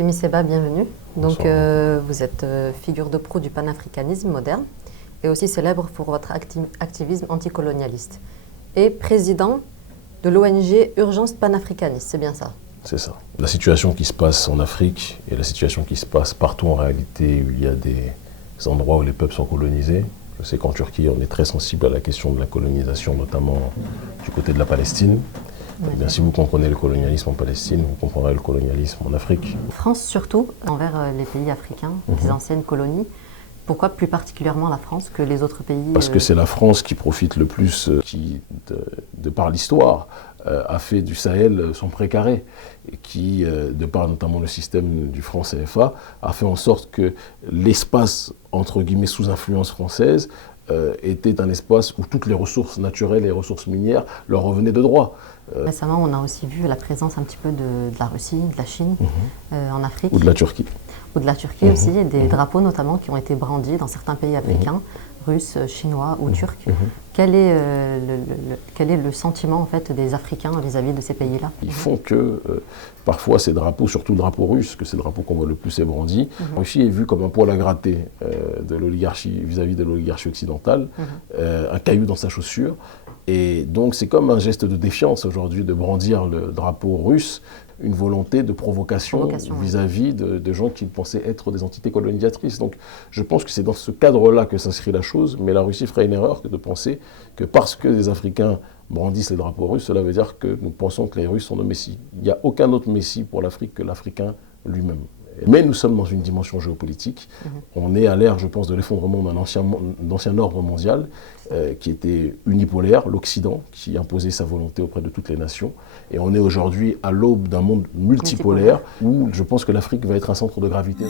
Kémy Séba, bienvenue. Donc, Bonsoir. vous êtes figure de proue du panafricanisme moderne et aussi célèbre pour votre activisme anticolonialiste. Et président de l'ONG Urgence panafricaniste, c'est bien ça? C'est ça. La situation qui se passe en Afrique et la situation qui se passe partout en réalité où il y a des endroits où les peuples sont colonisés. Je sais qu'en Turquie, on est très sensible à la question de la colonisation, notamment du côté de la Palestine. Eh bien, si vous comprenez le colonialisme en Palestine, vous comprendrez le colonialisme en Afrique. France surtout, envers les pays africains, les anciennes colonies. Pourquoi plus particulièrement la France que les autres pays? Parce que c'est la France qui profite le plus, qui, de par l'histoire, a fait du Sahel son précaré, et qui, de par notamment le système du franc CFA, a fait en sorte que l'espace, entre guillemets, sous influence française, était un espace où toutes les ressources naturelles et les ressources minières leur revenaient de droit. Récemment, on a aussi vu la présence un petit peu de la Russie, de la Chine en Afrique. Ou de la Turquie. Ou de la Turquie aussi, et des drapeaux notamment qui ont été brandis dans certains pays africains, russes, chinois ou turcs. Quel est le sentiment en fait des Africains vis-à-vis de ces pays-là? Ils font que parfois ces drapeaux, surtout le drapeau russe, que c'est le drapeau qu'on voit le plus est brandi, la Russie est vue comme un poil à gratter de l'oligarchie vis-à-vis de l'oligarchie occidentale, un caillou dans sa chaussure. Et donc c'est comme un geste de défiance aujourd'hui de brandir le drapeau russe, une volonté de provocation vis-à-vis de gens qui pensaient être des entités colonisatrices. Donc je pense que c'est dans ce cadre-là que s'inscrit la chose, mais la Russie ferait une erreur que de penser que parce que les Africains brandissent les drapeaux russes, cela veut dire que nous pensons que les Russes sont nos messies. Il n'y a aucun autre messie pour l'Afrique que l'Africain lui-même. Mais nous sommes dans une dimension géopolitique. On est à l'ère, je pense, de l'effondrement d'un ancien ordre mondial qui était unipolaire, l'Occident, qui imposait sa volonté auprès de toutes les nations. Et on est aujourd'hui à l'aube d'un monde multipolaire où je pense que l'Afrique va être un centre de gravité.